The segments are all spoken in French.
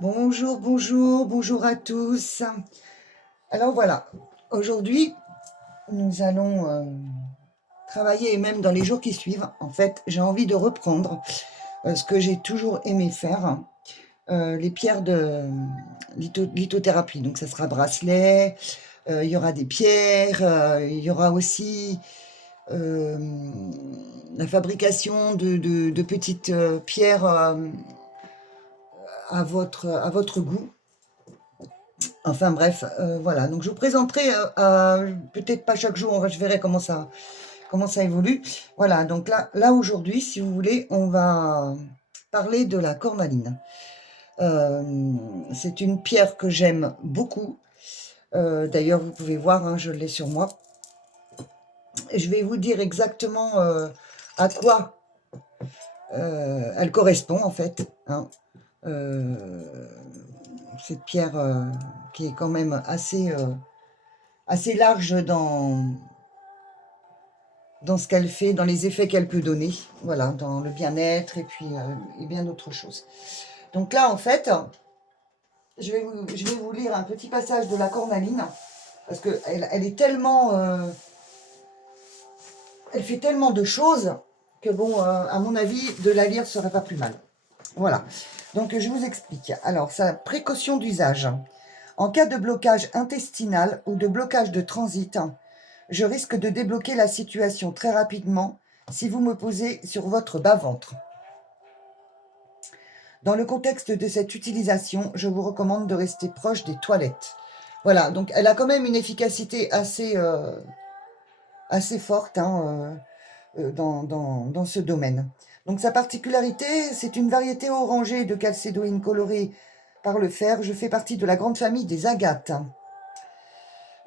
Bonjour, bonjour, bonjour à tous. Alors voilà, aujourd'hui, nous allons travailler, et même dans les jours qui suivent, en fait, j'ai envie de reprendre ce que j'ai toujours aimé faire, les pierres de lithothérapie. Donc ça sera bracelet, il y aura des pierres, il y aura aussi euh, la fabrication de petites pierres à votre goût. Enfin bref, voilà. Donc je vous présenterai, peut-être pas chaque jour, je verrai comment ça évolue. Voilà, donc là aujourd'hui, si vous voulez, on va parler de la cornaline. C'est une pierre que j'aime beaucoup. D'ailleurs, vous pouvez voir, hein, je l'ai sur moi. Et je vais vous dire exactement à quoi elle correspond en fait, hein. Euh, cette pierre qui est quand même assez large dans ce qu'elle fait, dans les effets qu'elle peut donner, voilà, dans le bien-être et puis et bien d'autres choses. Donc là, en fait, je vais vous lire un petit passage de la cornaline, parce qu'elle est tellement, elle fait tellement de choses que bon, à mon avis, de la lire serait pas plus mal. Voilà. Donc je vous explique. Alors, sa précaution d'usage. En cas de blocage intestinal ou de blocage de transit, je risque de débloquer la situation très rapidement si vous me posez sur votre bas-ventre. Dans le contexte de cette utilisation, je vous recommande de rester proche des toilettes. Voilà, donc elle a quand même une efficacité assez forte, hein, dans ce domaine. Donc sa particularité, c'est une variété orangée de calcédoïne colorée par le fer. Je fais partie de la grande famille des agates.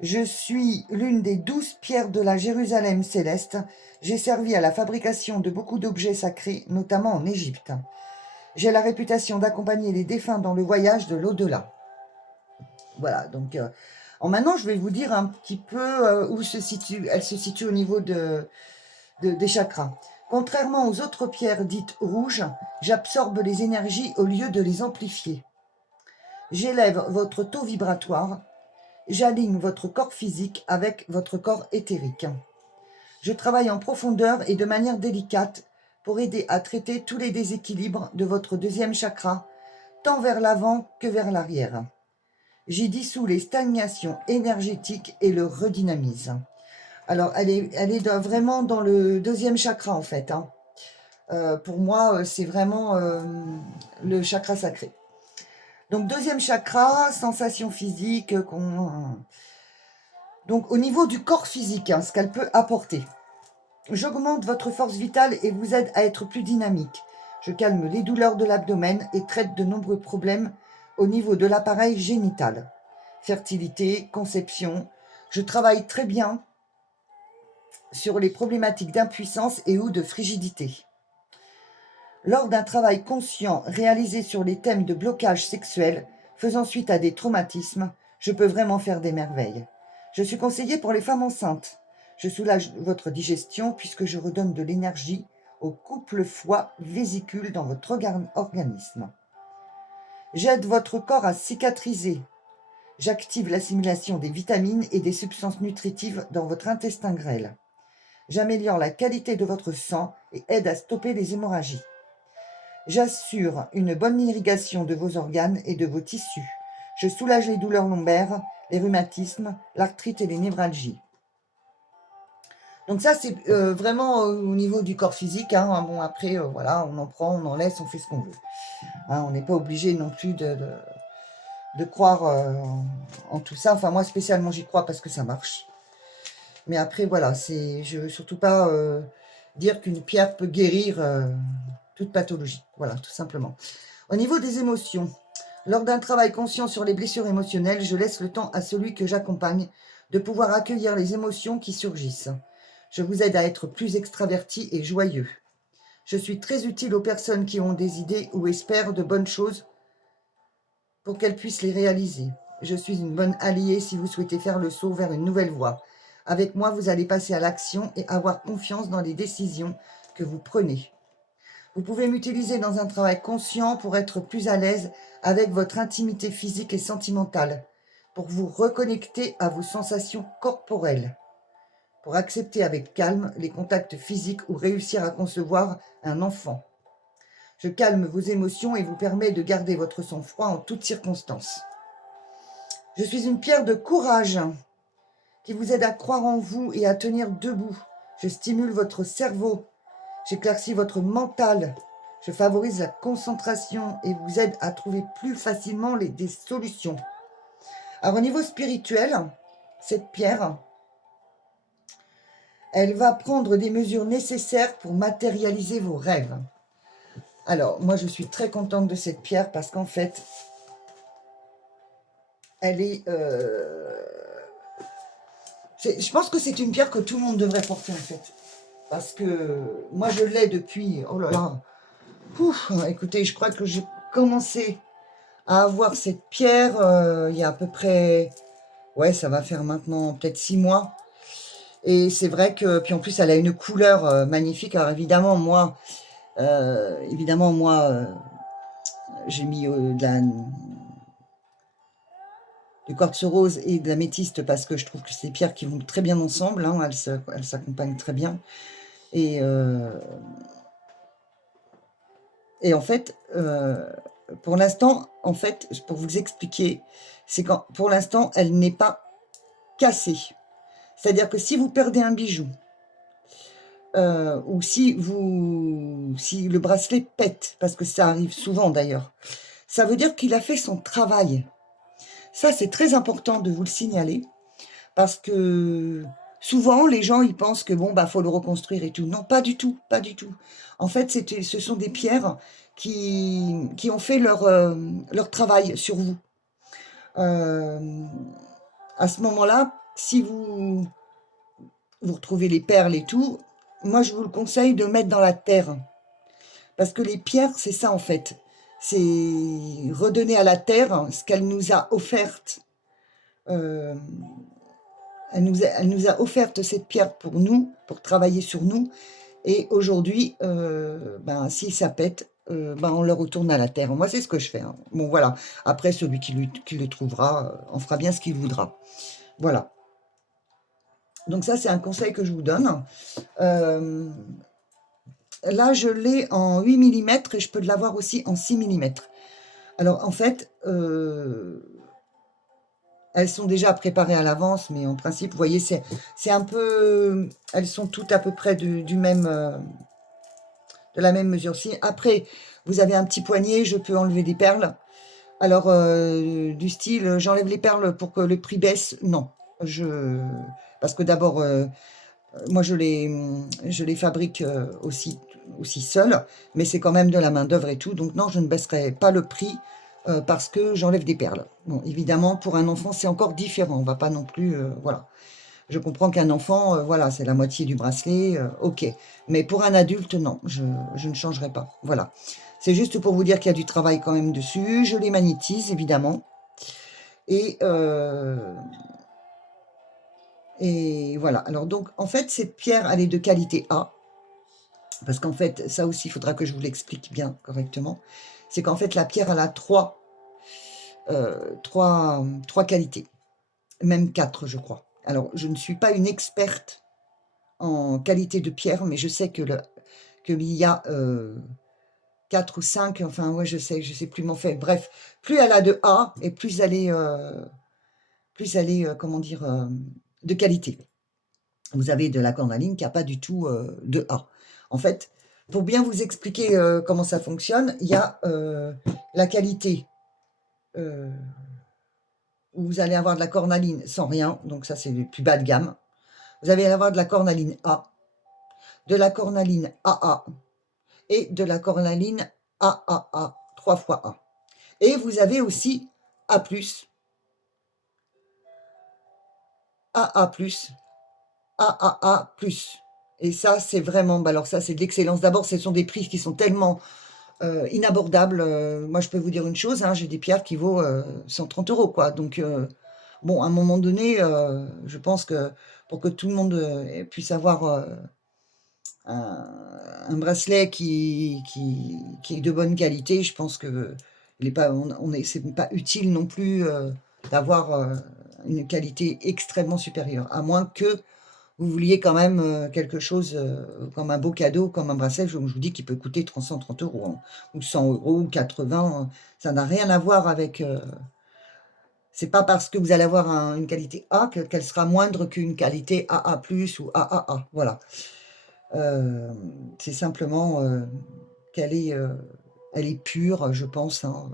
Je suis l'une des 12 pierres de la Jérusalem céleste. J'ai servi à la fabrication de beaucoup d'objets sacrés, notamment en Égypte. J'ai la réputation d'accompagner les défunts dans le voyage de l'au-delà. Voilà, donc maintenant je vais vous dire un petit peu où elle se situe au niveau des chakras. Contrairement aux autres pierres dites rouges, j'absorbe les énergies au lieu de les amplifier. J'élève votre taux vibratoire. J'aligne votre corps physique avec votre corps éthérique. Je travaille en profondeur et de manière délicate pour aider à traiter tous les déséquilibres de votre deuxième chakra, tant vers l'avant que vers l'arrière. J'y dissous les stagnations énergétiques et le redynamise. Alors, elle est vraiment dans le deuxième chakra, en fait, hein. Pour moi, c'est vraiment le chakra sacré. Donc, deuxième chakra, sensation physique. Donc, au niveau du corps physique, hein, ce qu'elle peut apporter. J'augmente votre force vitale et vous aide à être plus dynamique. Je calme les douleurs de l'abdomen et traite de nombreux problèmes au niveau de l'appareil génital. Fertilité, conception. Je travaille très bien sur les problématiques d'impuissance et ou de frigidité. Lors d'un travail conscient réalisé sur les thèmes de blocage sexuel faisant suite à des traumatismes, je peux vraiment faire des merveilles. Je suis conseillée pour les femmes enceintes. Je soulage votre digestion puisque je redonne de l'énergie au couple foie-vésicule dans votre organisme. J'aide votre corps à cicatriser. J'active l'assimilation des vitamines et des substances nutritives dans votre intestin grêle. J'améliore la qualité de votre sang et aide à stopper les hémorragies. J'assure une bonne irrigation de vos organes et de vos tissus. Je soulage les douleurs lombaires, les rhumatismes, l'arthrite et les névralgies. Donc ça, c'est vraiment au niveau du corps physique, hein. Bon, après, voilà, on en prend, on en laisse, on fait ce qu'on veut, hein. On n'est pas obligé non plus de croire en tout ça. Enfin, moi, spécialement, j'y crois parce que ça marche. Mais après, voilà, je ne veux surtout pas dire qu'une pierre peut guérir toute pathologie. Voilà, tout simplement. Au niveau des émotions, lors d'un travail conscient sur les blessures émotionnelles, je laisse le temps à celui que j'accompagne de pouvoir accueillir les émotions qui surgissent. Je vous aide à être plus extraverti et joyeux. Je suis très utile aux personnes qui ont des idées ou espèrent de bonnes choses pour qu'elles puissent les réaliser. Je suis une bonne alliée si vous souhaitez faire le saut vers une nouvelle voie. Avec moi, vous allez passer à l'action et avoir confiance dans les décisions que vous prenez. Vous pouvez m'utiliser dans un travail conscient pour être plus à l'aise avec votre intimité physique et sentimentale, pour vous reconnecter à vos sensations corporelles, pour accepter avec calme les contacts physiques ou réussir à concevoir un enfant. Je calme vos émotions et vous permets de garder votre sang-froid en toutes circonstances. Je suis une pierre de courage qui vous aide à croire en vous et à tenir debout. Je stimule votre cerveau, j'éclaircis votre mental, je favorise la concentration et vous aide à trouver plus facilement des solutions. Alors au niveau spirituel, cette pierre, elle va prendre des mesures nécessaires pour matérialiser vos rêves. Alors moi je suis très contente de cette pierre parce qu'en fait, elle est... je pense que c'est une pierre que tout le monde devrait porter en fait. Parce que moi je l'ai depuis... Oh là là. Pouf, écoutez, je crois que j'ai commencé à avoir cette pierre il y a à peu près... Ouais, ça va faire maintenant peut-être 6 mois. Et c'est vrai que... Puis en plus, elle a une couleur magnifique. Alors évidemment, moi... j'ai mis du quartz rose et de l'améthyste parce que je trouve que c'est des pierres qui vont très bien ensemble. Hein, elles s'accompagnent très bien. Et en fait, pour l'instant, en fait, pour vous expliquer, c'est quand pour l'instant, elle n'est pas cassée. C'est-à-dire que si vous perdez un bijou, ou si le bracelet pète, parce que ça arrive souvent d'ailleurs, ça veut dire qu'il a fait son travail. Ça, c'est très important de vous le signaler, parce que souvent, les gens, ils pensent que bon, bah, faut le reconstruire et tout. Non, pas du tout, pas du tout. En fait, ce sont des pierres qui ont fait leur travail sur vous. À ce moment-là, si vous retrouvez les perles et tout, moi, je vous le conseille de mettre dans la terre. Parce que les pierres, c'est ça, en fait. C'est redonner à la terre ce qu'elle nous a offerte. Elle nous a offerte cette pierre pour nous, pour travailler sur nous. Et aujourd'hui, si ça pète, on le retourne à la terre. Moi, c'est ce que je fais. Hein. Bon, voilà. Après, celui qui le trouvera, en fera bien ce qu'il voudra. Voilà. Donc ça, c'est un conseil que je vous donne. Là, je l'ai en 8 mm et je peux l'avoir aussi en 6 mm. Alors, en fait, elles sont déjà préparées à l'avance, mais en principe, vous voyez, c'est un peu... Elles sont toutes à peu près de la même mesure. Si après, vous avez un petit poignet, je peux enlever des perles. Alors, du style, j'enlève les perles pour que le prix baisse. Non. Parce que d'abord, moi, je les fabrique aussi seule, mais c'est quand même de la main-d'œuvre et tout. Donc, non, je ne baisserai pas le prix parce que j'enlève des perles. Bon, évidemment, pour un enfant, c'est encore différent. On ne va pas non plus... voilà. Je comprends qu'un enfant, voilà, c'est la moitié du bracelet, ok. Mais pour un adulte, non, je ne changerai pas. Voilà. C'est juste pour vous dire qu'il y a du travail quand même dessus. Je les magnétise, évidemment. Et voilà. Alors, donc, en fait, cette pierre, elle est de qualité A. Parce qu'en fait, ça aussi, il faudra que je vous l'explique bien correctement. C'est qu'en fait, la pierre, elle a trois qualités. Même 4, je crois. Alors, je ne suis pas une experte en qualité de pierre, mais je sais qu'il y a 4 ou 5, enfin, ouais, je sais plus m'en faire. Bref, plus elle a de A, et plus elle est, comment dire, de qualité. Vous avez de la cornaline qui n'a pas du tout de A. En fait, pour bien vous expliquer comment ça fonctionne, il y a la qualité où vous allez avoir de la cornaline sans rien, donc ça c'est le plus bas de gamme. Vous allez avoir de la cornaline A, de la cornaline AA et de la cornaline AAA, 3 fois A. Et vous avez aussi A+, AA+, AAA+. Et ça, c'est vraiment... alors ça, c'est de l'excellence. D'abord, ce sont des prix qui sont tellement inabordables. Moi, je peux vous dire une chose, hein, j'ai des pierres qui vaut 130 €, quoi. Donc, bon, à un moment donné, je pense que pour que tout le monde puisse avoir un bracelet qui est de bonne qualité, je pense que il est pas, c'est pas utile non plus d'avoir une qualité extrêmement supérieure, à moins que vous vouliez quand même quelque chose comme un beau cadeau, comme un bracelet, je vous dis qu'il peut coûter 330 €, hein, ou 100 € ou 80, ça n'a rien à voir avec... c'est pas parce que vous allez avoir une qualité A qu'elle sera moindre qu'une qualité AA+, ou AAA, voilà. C'est simplement qu'elle est, elle est pure, je pense, hein.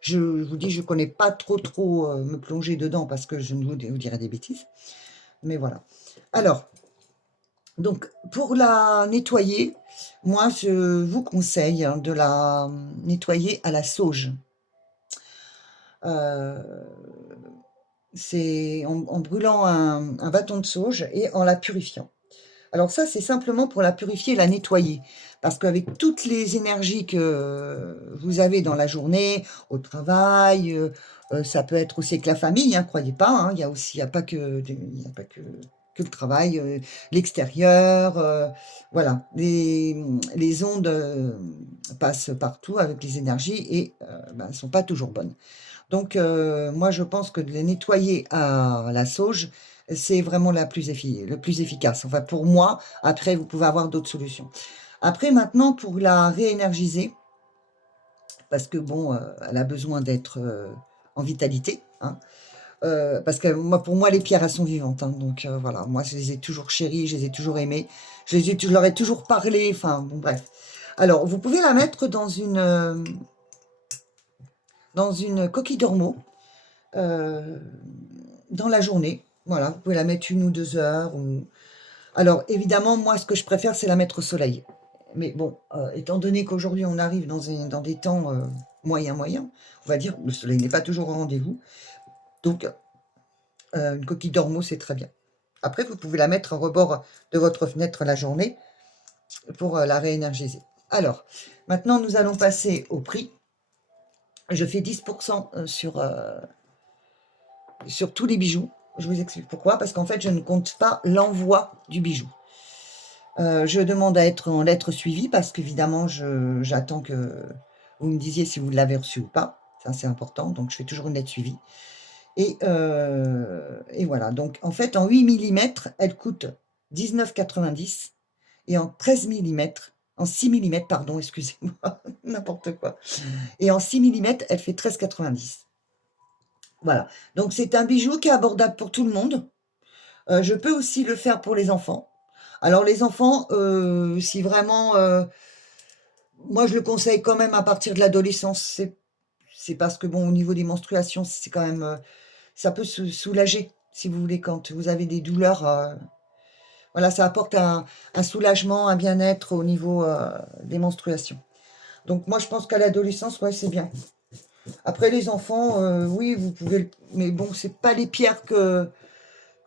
Je vous dis, je connais pas trop me plonger dedans parce que je ne vous dirai des bêtises. Mais voilà. Alors, donc, pour la nettoyer, moi, je vous conseille de la nettoyer à la sauge. C'est en brûlant un bâton de sauge et en la purifiant. Alors ça, c'est simplement pour la purifier et la nettoyer. Parce qu'avec toutes les énergies que vous avez dans la journée, au travail, ça peut être aussi avec la famille, hein, croyez pas, hein, il y a aussi, il n'y a pas que, que le travail, l'extérieur, voilà. Les ondes passent partout avec les énergies et ben, elles ne sont pas toujours bonnes. Donc, moi, je pense que de les nettoyer à la sauge, c'est vraiment le plus efficace. Enfin, pour moi, après, vous pouvez avoir d'autres solutions. Après, maintenant, pour la réénergiser, parce que bon, elle a besoin d'être en vitalité, hein, parce que moi, pour moi, les pierres, elles sont vivantes, hein, donc voilà, moi, je les ai toujours chéries, je les ai toujours aimées, je leur ai toujours parlé, enfin, bon, bref. Alors, vous pouvez la mettre dans une coquille d'ormeau, dans la journée. Voilà, vous pouvez la mettre 1 ou 2 heures. Alors, évidemment, moi, ce que je préfère, c'est la mettre au soleil. Mais bon, étant donné qu'aujourd'hui, on arrive dans des temps moyens, on va dire, le soleil n'est pas toujours au rendez-vous. Donc, une coquille d'ormeau, c'est très bien. Après, vous pouvez la mettre au rebord de votre fenêtre la journée pour la réénergiser. Alors, maintenant, nous allons passer au prix. Je fais 10% sur tous les bijoux. Je vous explique pourquoi. Parce qu'en fait, je ne compte pas l'envoi du bijou. Je demande à être en lettres suivies parce qu'évidemment, j'attends que vous me disiez si vous l'avez reçu ou pas. Ça, c'est important. Donc, je fais toujours une lettre suivie. Et voilà. Donc, en fait, en 8 mm, elle coûte 19,90. Et en 13 mm, en 6 mm, pardon, excusez-moi, n'importe quoi. Et en 6 mm, elle fait 13,90. Voilà. Donc, c'est un bijou qui est abordable pour tout le monde. Je peux aussi le faire pour les enfants. Alors, les enfants, si vraiment... moi, je le conseille quand même à partir de l'adolescence. C'est parce que, bon, au niveau des menstruations, c'est quand même... ça peut se soulager, si vous voulez, quand vous avez des douleurs. Voilà, ça apporte un soulagement, un bien-être au niveau des menstruations. Donc, moi, je pense qu'à l'adolescence, ouais, c'est bien. Après, les enfants, oui, vous pouvez... Mais bon, c'est pas les pierres que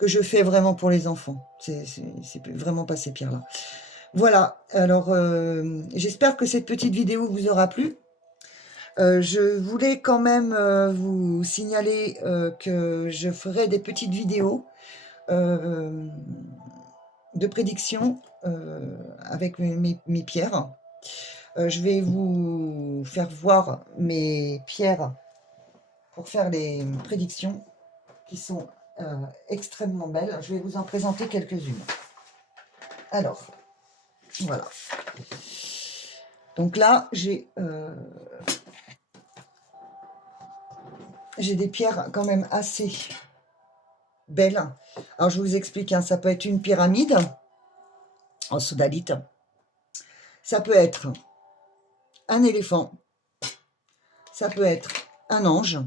je fais vraiment pour les enfants. C'est vraiment pas ces pierres-là. Voilà, alors j'espère que cette petite vidéo vous aura plu. Je voulais quand même vous signaler que je ferai des petites vidéos de prédiction avec mes pierres. Je vais vous faire voir mes pierres pour faire les prédictions qui sont extrêmement belles. Je vais vous en présenter quelques-unes. Alors, voilà. Donc là, j'ai des pierres quand même assez belles. Alors, je vous explique, hein, ça peut être une pyramide en sodalite. Ça peut être un éléphant. Ça peut être un ange.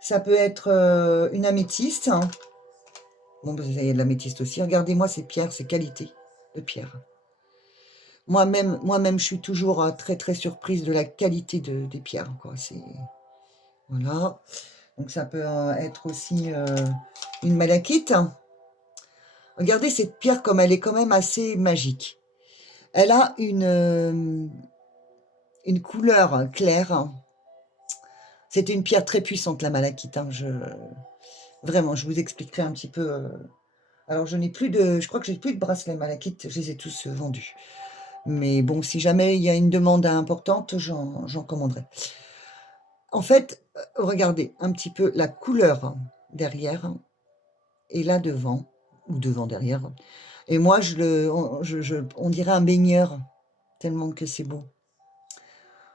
Ça peut être une améthyste. Bon, vous avez de l'améthyste aussi. Regardez-moi ces pierres, ces qualités de pierres. Moi-même, je suis toujours très, très surprise de la qualité des pierres, quoi. Voilà. Donc, ça peut être aussi une malachite. Regardez cette pierre comme elle est quand même assez magique. Elle a une couleur claire. C'est une pierre très puissante, la malachite. Hein. Vraiment, je vous expliquerai un petit peu Alors, je n'ai plus de... Je crois que j'ai plus de bracelets malachite. Je les ai tous vendus. Mais bon, si jamais il y a une demande importante, j'en commanderai. En fait, regardez un petit peu la couleur derrière et là devant, ou devant derrière. Et moi, on dirait un baigneur, tellement que c'est beau.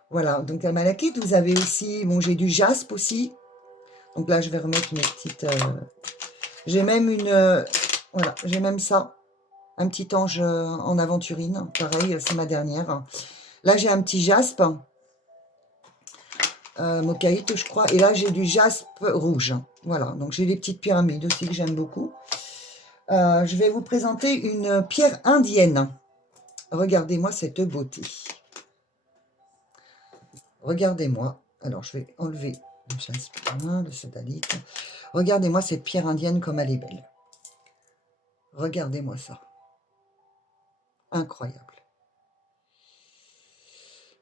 Voilà, donc la malachite, vous avez aussi, bon, j'ai du jaspe aussi. Donc là, je vais remettre mes petites... J'ai même voilà, j'ai même ça. Un petit ange en aventurine. Pareil, c'est ma dernière. Là, j'ai un petit jaspe. Mocaïte, je crois. Et là, j'ai du jaspe rouge. Voilà, donc j'ai des petites pyramides aussi que j'aime beaucoup. Je vais vous présenter une pierre indienne. Regardez-moi cette beauté. Regardez-moi. Alors, je vais enlever le jaspe, le sodalite. Regardez-moi cette pierre indienne comme elle est belle. Regardez-moi ça. Incroyable.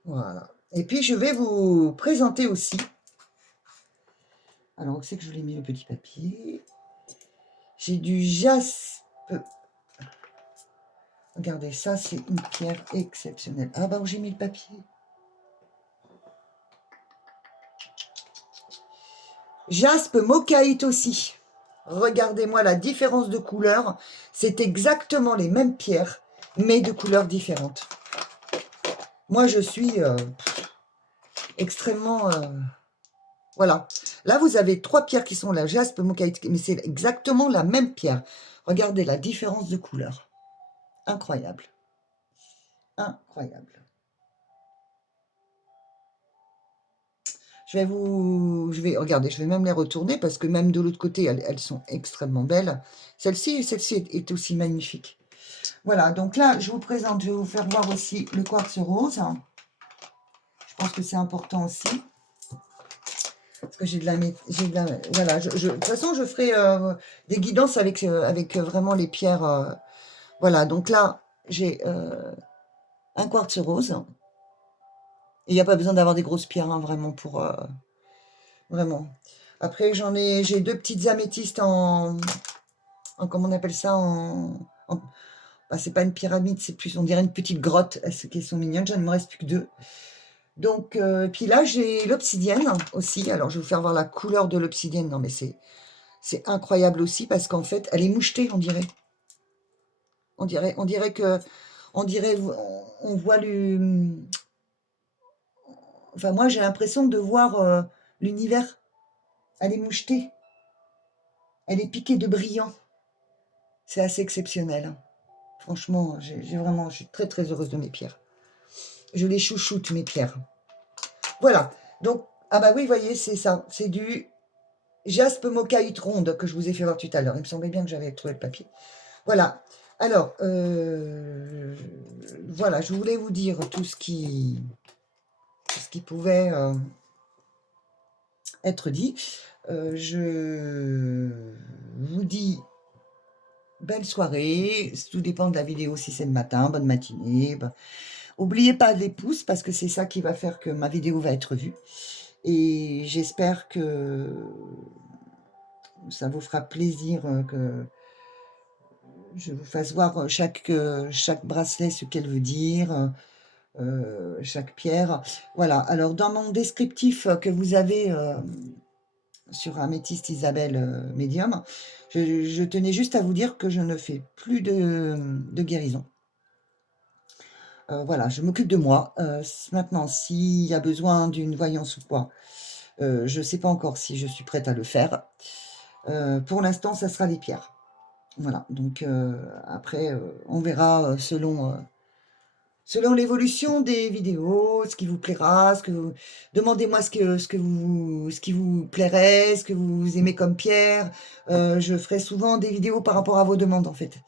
Voilà. Et puis, je vais vous présenter aussi. Alors, où c'est que je l'ai mis le petit papier? J'ai du jaspe. Regardez, ça, c'est une pierre exceptionnelle. Ah, bah, où j'ai mis le papier. Jaspe mocaïte aussi. Regardez-moi la différence de couleur. C'est exactement les mêmes pierres, mais de couleurs différentes. Moi, je suis extrêmement... voilà. Là, vous avez 3 pierres qui sont la jaspe mocaïte, mais c'est exactement la même pierre. Regardez la différence de couleur. Incroyable. Incroyable. Regardez, je vais même les retourner parce que même de l'autre côté, elles sont extrêmement belles. Celle-ci est aussi magnifique. Voilà, donc là, je vais vous faire voir aussi le quartz rose. Je pense que c'est important aussi. Parce que voilà, de toute façon, je ferai des guidances avec vraiment les pierres. Voilà, donc là, j'ai un quartz rose. Il n'y a pas besoin d'avoir des grosses pierres, hein, vraiment, pour... vraiment. Après, j'ai 2 petites améthystes comment on appelle ça, bah, c'est pas une pyramide, c'est plus, on dirait une petite grotte, qui sont mignonnes. J'en me reste plus que 2. Donc, puis là, j'ai l'obsidienne aussi. Alors, je vais vous faire voir la couleur de l'obsidienne. Non, mais c'est incroyable aussi parce qu'en fait, elle est mouchetée, on dirait. On dirait que, on voit enfin, moi, j'ai l'impression de voir l'univers. Elle est mouchetée. Elle est piquée de brillant. C'est assez exceptionnel. Franchement, je suis très, très heureuse de mes pierres. Je les chouchoute, mes pierres. Voilà. Donc, ah bah oui, vous voyez, c'est ça. C'est du jaspe mocaïte ronde que je vous ai fait voir tout à l'heure. Il me semblait bien que j'avais trouvé le papier. Voilà. Alors, voilà, je voulais vous dire tout ce qui pouvait être dit. Je vous dis belle soirée. Tout dépend de la vidéo, si c'est le matin, bonne matinée. N'oubliez pas les pouces parce que c'est ça qui va faire que ma vidéo va être vue. Et j'espère que ça vous fera plaisir que je vous fasse voir chaque bracelet, ce qu'elle veut dire, chaque pierre. Voilà, alors dans mon descriptif que vous avez sur Améthyste Isabelle Medium, je tenais juste à vous dire que je ne fais plus de guérison. Voilà, je m'occupe de moi. Maintenant, s'il y a besoin d'une voyance ou quoi, je ne sais pas encore si je suis prête à le faire. Pour l'instant, ça sera les pierres. Voilà, donc après, on verra selon l'évolution des vidéos, ce qui vous plaira, demandez-moi ce qui vous plairait, ce que vous aimez comme pierre. Je ferai souvent des vidéos par rapport à vos demandes, en fait.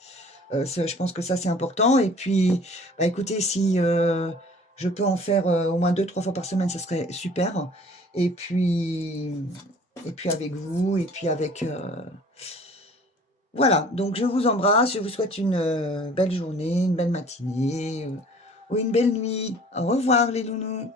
Je pense que ça, c'est important. Et puis, bah, écoutez, si je peux en faire au moins 2-3 fois par semaine, ça serait super. Et puis avec vous, et puis avec... Voilà, donc je vous embrasse, je vous souhaite une belle journée, une belle matinée ou une belle nuit. Au revoir les loulous.